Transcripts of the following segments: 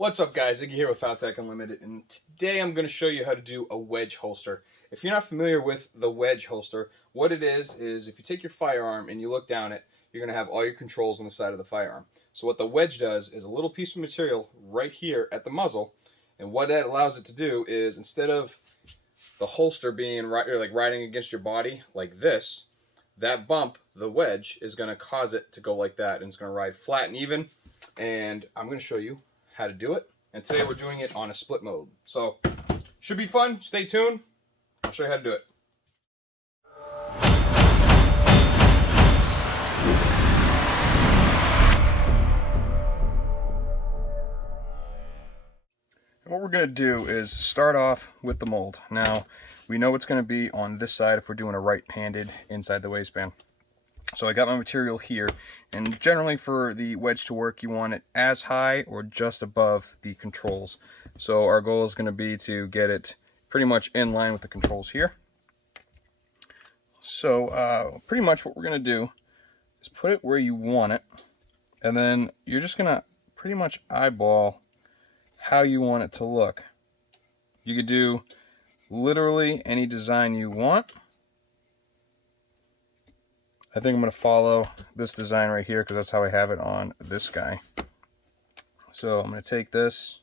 What's up guys, Iggy here with Tech Unlimited, and today I'm going to show you how to do a wedge holster. If you're not familiar with the wedge holster, what it is if you take your firearm and you look down it, you're going to have all your controls on the side of the firearm. So what the wedge does is a little piece of material right here at the muzzle, and what that allows it to do is instead of the holster being riding against your body like this, that bump, the wedge, is going to cause it to go like that, and it's going to ride flat and even. And I'm going to show you how to do it, and today we're doing it on a split mode, so should be fun. Stay tuned, I'll show you how to do it. And what we're going to do is start off with the mold. Now we know it's going to be on this side if we're doing a right-handed inside the waistband. So I got my material here, and generally for the wedge to work, you want it as high or just above the controls. So our goal is going to be to get it pretty much in line with the controls here. So pretty much what we're going to do is put it where you want it, and then you're just going to pretty much eyeball how you want it to look. You could do literally any design you want. I think I'm going to follow this design right here because that's how I have it on this guy. So I'm going to take this.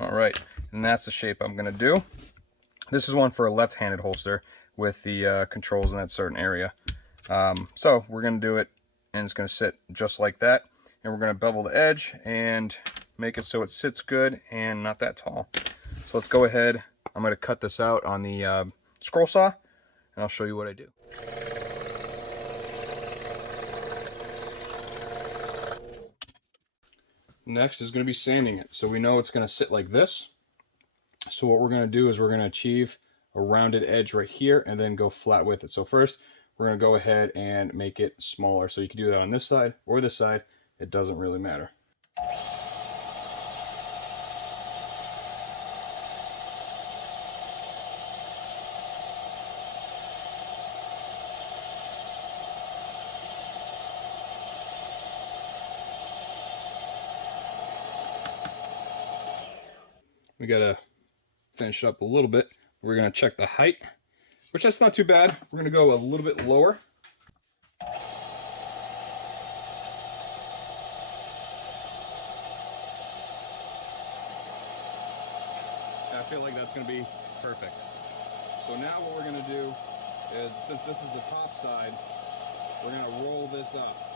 Alright, and that's the shape I'm going to do. This is one for a left-handed holster with the controls in that certain area. So we're going to do it, and it's going to sit just like that. And we're going to bevel the edge and make it so it sits good and not that tall. So let's go ahead. I'm going to cut this out on the scroll saw, and I'll show you what I do. Next is going to be sanding it, so we know it's going to sit like this. So what we're going to do is we're going to achieve a rounded edge right here and then go flat with it. So first we're going to go ahead and make it smaller, so you can do that on this side or this side, it doesn't really matter. We gotta finish it up a little bit. We're gonna check the height, which that's not too bad. We're gonna go a little bit lower. I feel like that's gonna be perfect. So now what we're gonna do is, since this is the top side, we're gonna roll this up.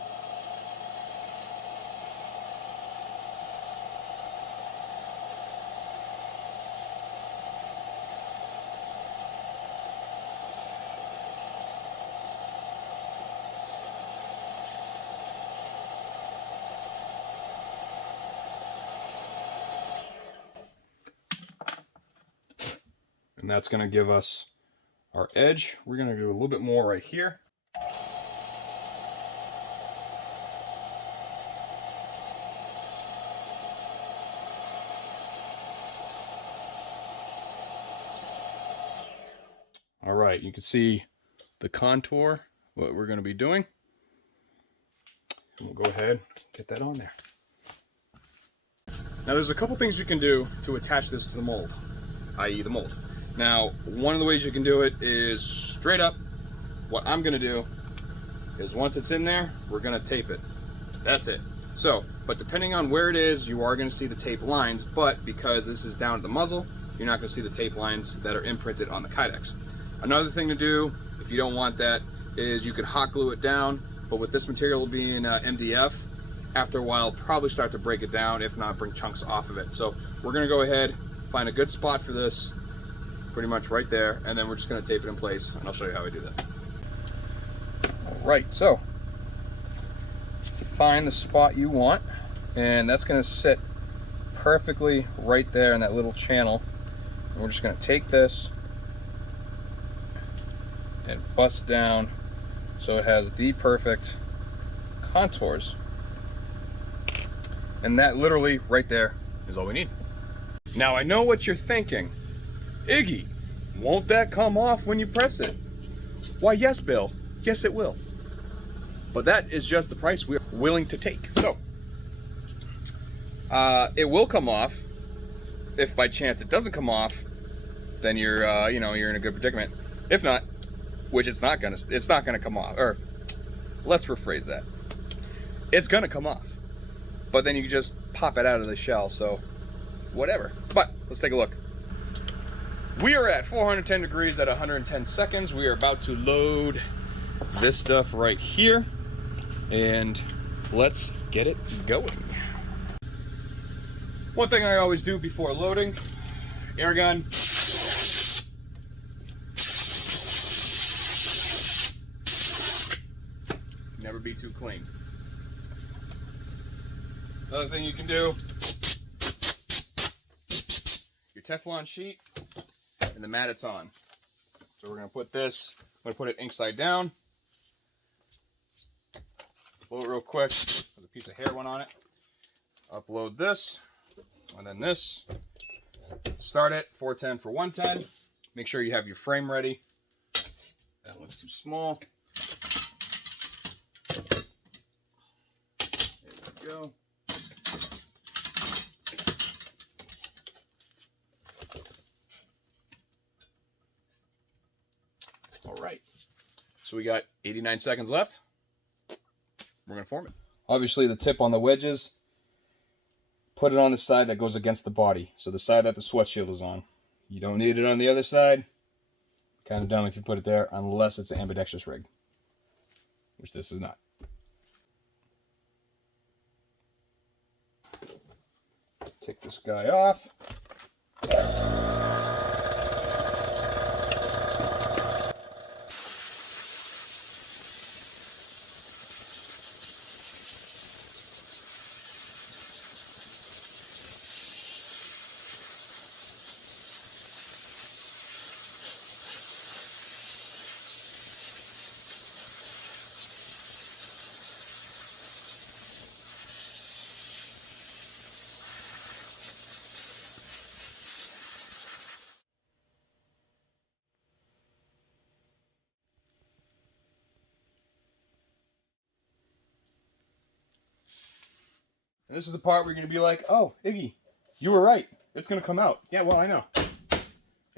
And that's going to give us our edge. We're going to do a little bit more right here. All right, you can see the contour, what we're going to be doing. And we'll go ahead and get that on there. Now there's a couple things you can do to attach this to the mold, i.e. the mold. Now, one of the ways you can do it is straight up. What I'm going to do is once it's in there, we're going to tape it. That's it. So, but depending on where it is, you are going to see the tape lines, but because this is down at the muzzle, you're not going to see the tape lines that are imprinted on the kydex. Another thing to do, if you don't want that, is you can hot glue it down, but with this material being MDF, after a while, probably start to break it down, if not bring chunks off of it. So we're going to go ahead, find a good spot for this, pretty much right there, and then we're just going to tape it in place, and I'll show you how I do that. Alright, so find the spot you want, and that's going to sit perfectly right there in that little channel. And we're just going to take this and bust down so it has the perfect contours. And that literally right there is all we need. Now I know what you're thinking. Iggy, won't that come off when you press it? Why, yes, Bill. Yes, it will. But that is just the price we're willing to take. So, it will come off. If by chance it doesn't come off, then you're, you know, you're in a good predicament. If not, which it's not gonna come off. Or, let's rephrase that. It's gonna come off. But then you can just pop it out of the shell, so whatever. But, let's take a look. We are at 410 degrees at 110 seconds. We are about to load this stuff right here. And let's get it going. One thing I always do before loading, air gun. Never be too clean. Another thing you can do, your Teflon sheet and the mat it's on. So we're gonna put this, I'm gonna put it inside down. Blow it real quick. There's a piece of hair went on it. Upload this, and then this. Start it, 410 for 110. Make sure you have your frame ready. That one's too small. There we go. All right. So we got 89 seconds left. We're going to form it. Obviously, the tip on the wedges, put it on the side that goes against the body. So the side that the sweat shield is on. You don't need it on the other side. Kind of dumb if you put it there, unless it's an ambidextrous rig, which this is not. Take this guy off. And this is the part where you're going to be like, oh, Iggy, you were right. It's going to come out. Yeah, well, I know.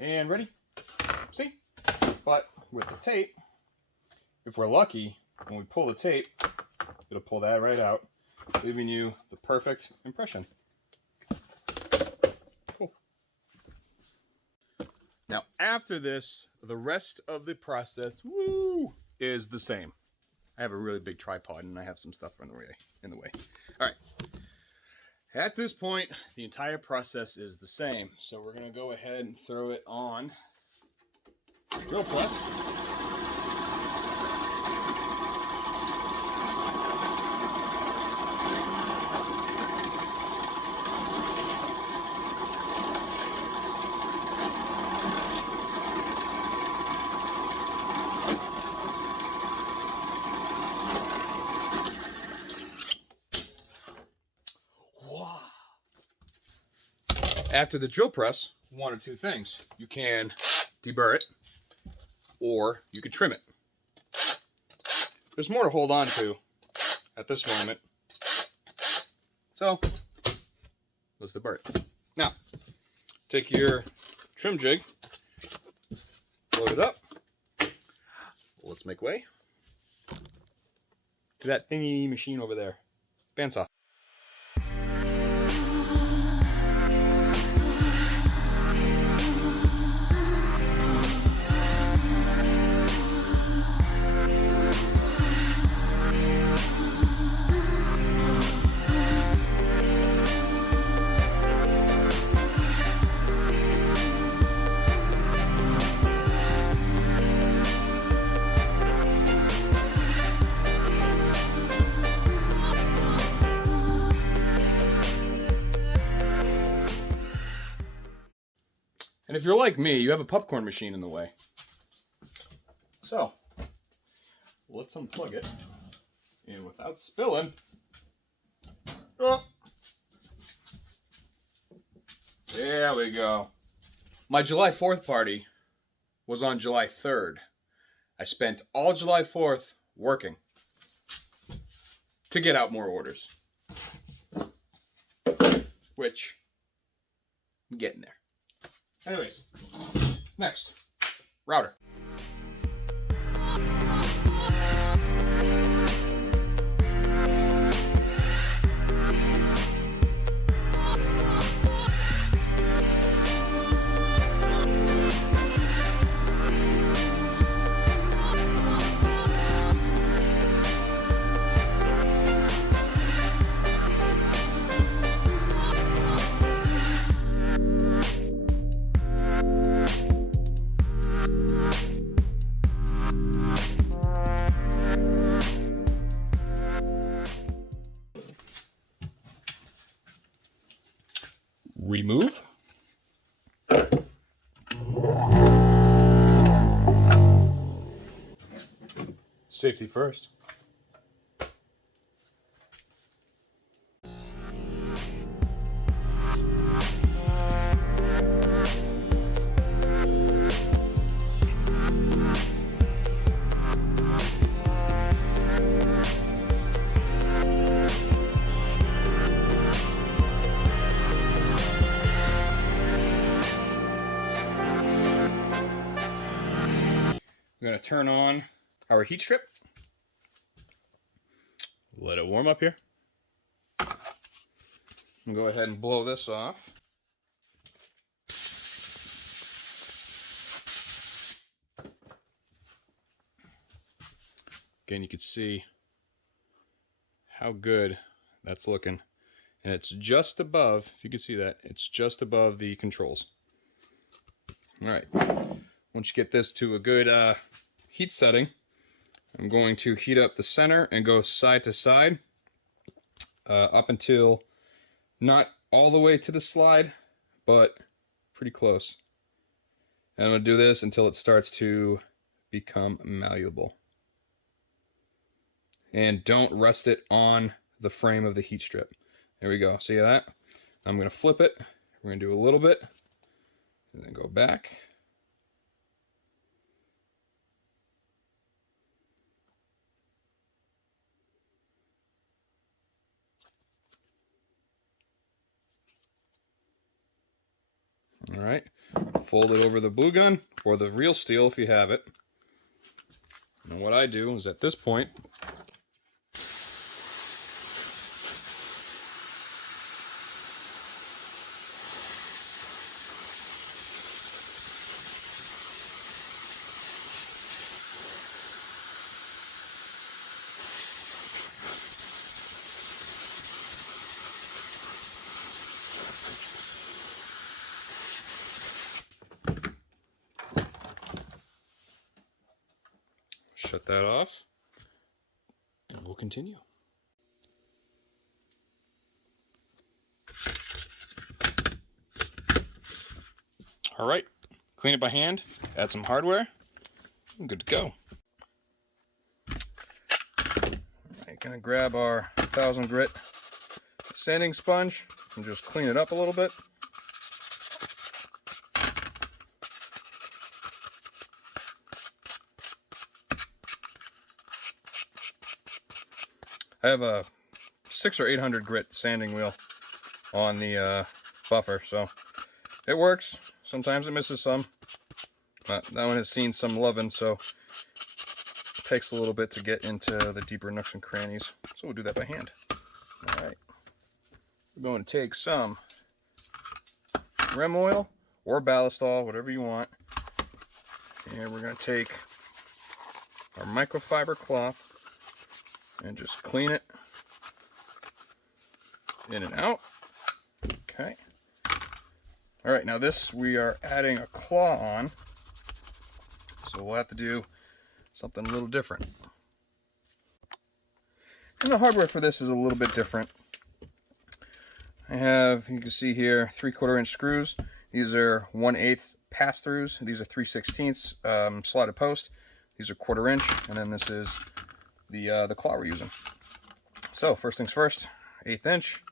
And ready? See? But with the tape, if we're lucky, when we pull the tape, it'll pull that right out, leaving you the perfect impression. Cool. Now, after this, the rest of the process, woo, is the same. I have a really big tripod and I have some stuff in the way. All right. At this point, the entire process is the same. So we're going to go ahead and throw it on the drill press. After the drill press, one of two things. You can deburr it, or you can trim it. There's more to hold on to at this moment. So, let's deburr it. Now, take your trim jig, load it up. Let's make way to that thingy machine over there. Bandsaw. And if you're like me, you have a popcorn machine in the way. So, let's unplug it. And without spilling, oh, there we go. My July 4th party was on July 3rd. I spent all July 4th working. to get out more orders. Which, I'm getting there. Anyways, next, router. Remove. Safety first. We're going to turn on our heat strip. Let it warm up here. And go ahead and blow this off. Again, you can see how good that's looking. And it's just above, if you can see that, it's just above the controls. All right. Once you get this to a good heat setting, I'm going to heat up the center and go side to side up until not all the way to the slide, but pretty close. And I'm going to do this until it starts to become malleable. And don't rest it on the frame of the heat strip. There we go. See that? I'm going to flip it. We're going to do a little bit and then go back. All right, fold it over the blue gun or the real steel if you have it. And what I do is at this point, shut that off, and we'll continue. All right, clean it by hand, add some hardware, and good to go. All right, gonna grab our 1000 grit sanding sponge and just clean it up a little bit. I have a 600 or 800 grit sanding wheel on the buffer, so it works. Sometimes it misses some. That one has seen some loving, so it takes a little bit to get into the deeper nooks and crannies. So we'll do that by hand. All right. We're going to take some Rem oil or ballistol, whatever you want. And we're going to take our microfiber cloth and just clean it in and out. Okay. All right, now this we are adding a claw on, so we'll have to do something a little different. And the hardware for this is a little bit different. I have, you can see here, 3/4 inch screws. These are 1/8 pass-throughs. These are 3/16 slotted post. These are 1/4 inch, and then this is the claw we're using. So first things first, 1/8 inch.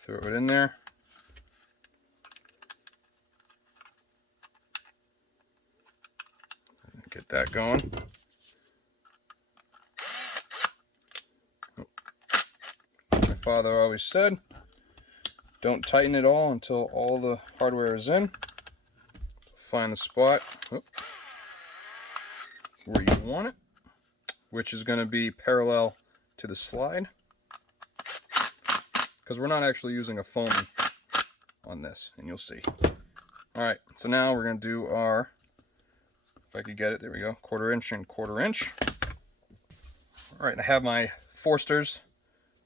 Throw it in there. Get that going. father always said, don't tighten it all until all the hardware is in. Find the spot where you want it, which is going to be parallel to the slide, because we're not actually using a foam on this, and you'll see. Alright, so now we're going to do our, if I could get it, there we go, 1/4 inch and 1/4 inch. Alright, I have my Forsters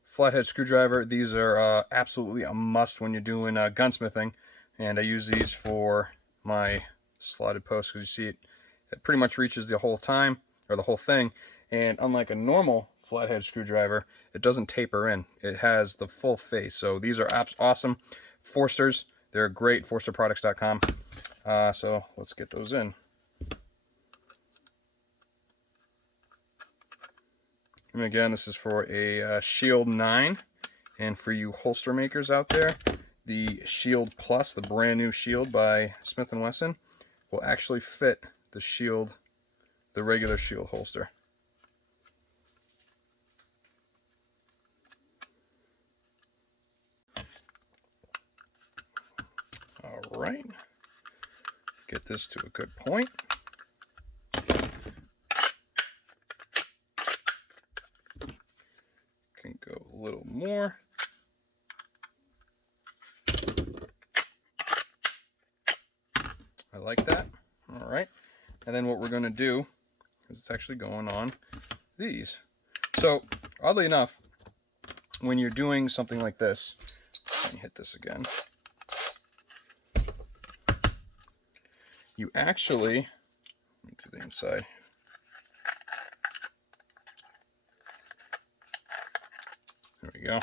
flathead screwdriver. These are absolutely a must when you're doing gunsmithing, and I use these for my slotted post, because you see it pretty much reaches the whole time, or the whole thing, and unlike a normal flathead screwdriver, it doesn't taper in. It has the full face. So these are awesome. Forsters, they're great. Forsterproducts.com. So let's get those in. And again, this is for a Shield 9, and for you holster makers out there, the Shield Plus, the brand new Shield by Smith & Wesson, will actually fit the Shield, the regular Shield holster. All right, get this to a good point. Can go a little more. I like that. All right, and then what we're going to do is it's actually going on these. So oddly enough, when you're doing something like this, let me hit this again. You actually, let me do the inside. There we go.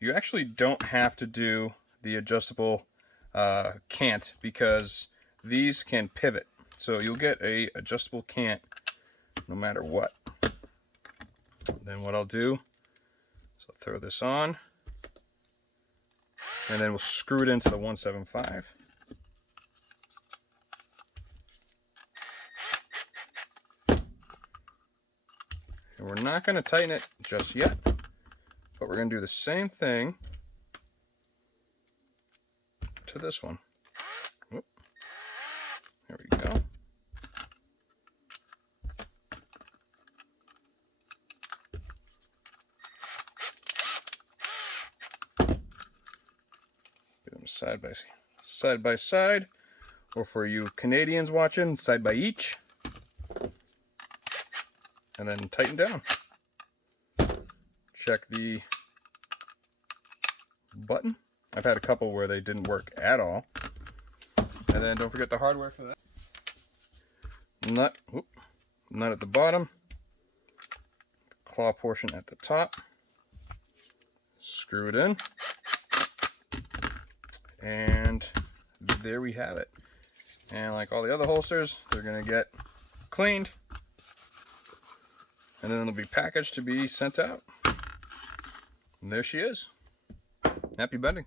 You actually don't have to do the adjustable cant, because these can pivot. So you'll get a adjustable cant no matter what. Then what I'll do is I'll throw this on, and then we'll screw it into the 175. And we're not going to tighten it just yet, but we're going to do the same thing to this one. Whoop. There we go. Get them side by side, or for you Canadians watching, side by each. And then tighten down. Check the button. I've had a couple where they didn't work at all. And then don't forget the hardware for that. Nut at the bottom. Claw portion at the top. Screw it in. And there we have it. And like all the other holsters, they're going to get cleaned. And then it'll be packaged to be sent out. And there she is. Happy bending.